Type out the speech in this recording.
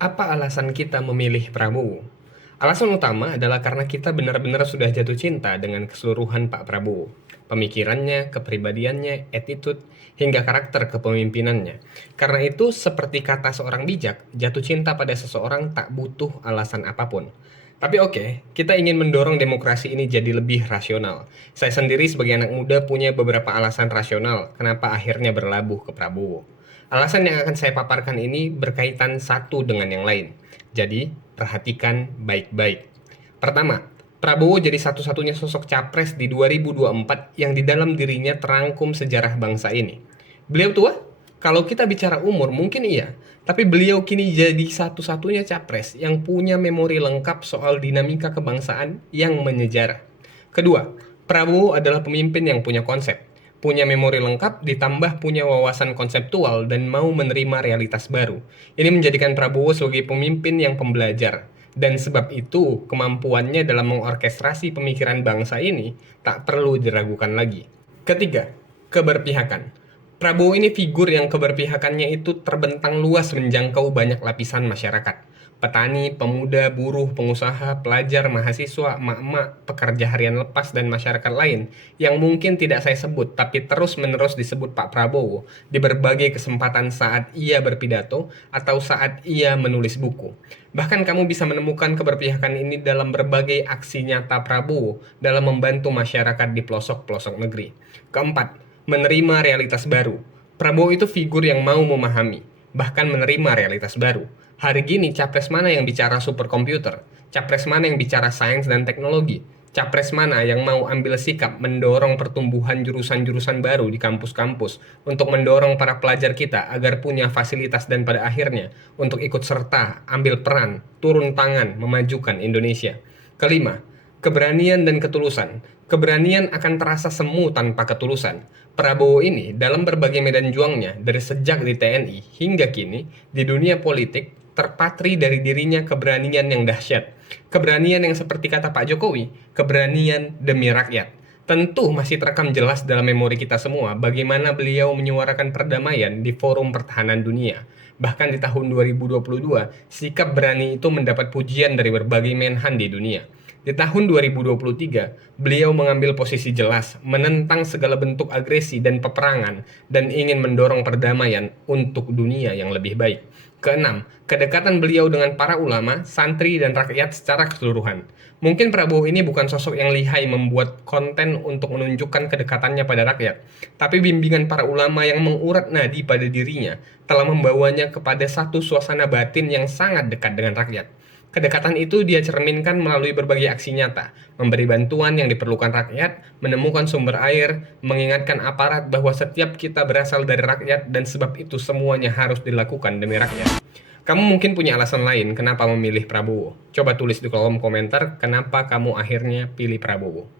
Apa alasan kita memilih Prabowo? Alasan utama adalah karena kita benar-benar sudah jatuh cinta dengan keseluruhan Pak Prabowo. Pemikirannya, kepribadiannya, attitude, hingga karakter kepemimpinannya. Karena itu, seperti kata seorang bijak, jatuh cinta pada seseorang tak butuh alasan apapun. Tapi oke, kita ingin mendorong demokrasi ini jadi lebih rasional. Saya sendiri sebagai anak muda punya beberapa alasan rasional kenapa akhirnya berlabuh ke Prabowo. Alasan yang akan saya paparkan ini berkaitan satu dengan yang lain. Jadi, perhatikan baik-baik. Pertama, Prabowo jadi satu-satunya sosok capres di 2024 yang di dalam dirinya terangkum sejarah bangsa ini. Beliau tua? Kalau kita bicara umur mungkin iya, tapi beliau kini jadi satu-satunya capres yang punya memori lengkap soal dinamika kebangsaan yang menyejarah. Kedua, Prabowo adalah pemimpin yang punya konsep, punya memori lengkap ditambah punya wawasan konseptual dan mau menerima realitas baru. Ini menjadikan Prabowo sebagai pemimpin yang pembelajar. Dan sebab itu, kemampuannya dalam mengorkestrasi pemikiran bangsa ini tak perlu diragukan lagi. Ketiga, keberpihakan. Prabowo ini figur yang keberpihakannya itu terbentang luas menjangkau banyak lapisan masyarakat. Petani, pemuda, buruh, pengusaha, pelajar, mahasiswa, emak-emak, pekerja harian lepas, dan masyarakat lain yang mungkin tidak saya sebut tapi terus-menerus disebut Pak Prabowo di berbagai kesempatan saat ia berpidato atau saat ia menulis buku. Bahkan kamu bisa menemukan keberpihakan ini dalam berbagai aksi nyata Prabowo dalam membantu masyarakat di pelosok-pelosok negeri. Keempat, menerima realitas baru. Prabowo itu figur yang mau memahami, bahkan menerima realitas baru. Hari gini, capres mana yang bicara superkomputer? Capres mana yang bicara sains dan teknologi? Capres mana yang mau ambil sikap mendorong pertumbuhan jurusan-jurusan baru di kampus-kampus untuk mendorong para pelajar kita agar punya fasilitas dan pada akhirnya untuk ikut serta, ambil peran, turun tangan, memajukan Indonesia. Kelima, keberanian dan ketulusan. Keberanian akan terasa semu tanpa ketulusan. Prabowo ini dalam berbagai medan juangnya dari sejak di TNI hingga kini di dunia politik terpatri dari dirinya keberanian yang dahsyat. Keberanian yang seperti kata Pak Jokowi, keberanian demi rakyat. Tentu masih terekam jelas dalam memori kita semua bagaimana beliau menyuarakan perdamaian di forum pertahanan dunia. Bahkan di tahun 2022, sikap berani itu mendapat pujian dari berbagai menhan di dunia. Di tahun 2023, beliau mengambil posisi jelas, menentang segala bentuk agresi dan peperangan, dan ingin mendorong perdamaian untuk dunia yang lebih baik. Keenam, kedekatan beliau dengan para ulama, santri, dan rakyat secara keseluruhan. Mungkin Prabowo ini bukan sosok yang lihai membuat konten untuk menunjukkan kedekatannya pada rakyat, tapi bimbingan para ulama yang mengurat nadi pada dirinya telah membawanya kepada satu suasana batin yang sangat dekat dengan rakyat. Kedekatan itu dia cerminkan melalui berbagai aksi nyata, memberi bantuan yang diperlukan rakyat, menemukan sumber air, mengingatkan aparat bahwa setiap kita berasal dari rakyat dan sebab itu semuanya harus dilakukan demi rakyat. Kamu mungkin punya alasan lain kenapa memilih Prabowo. Coba tulis di kolom komentar kenapa kamu akhirnya pilih Prabowo.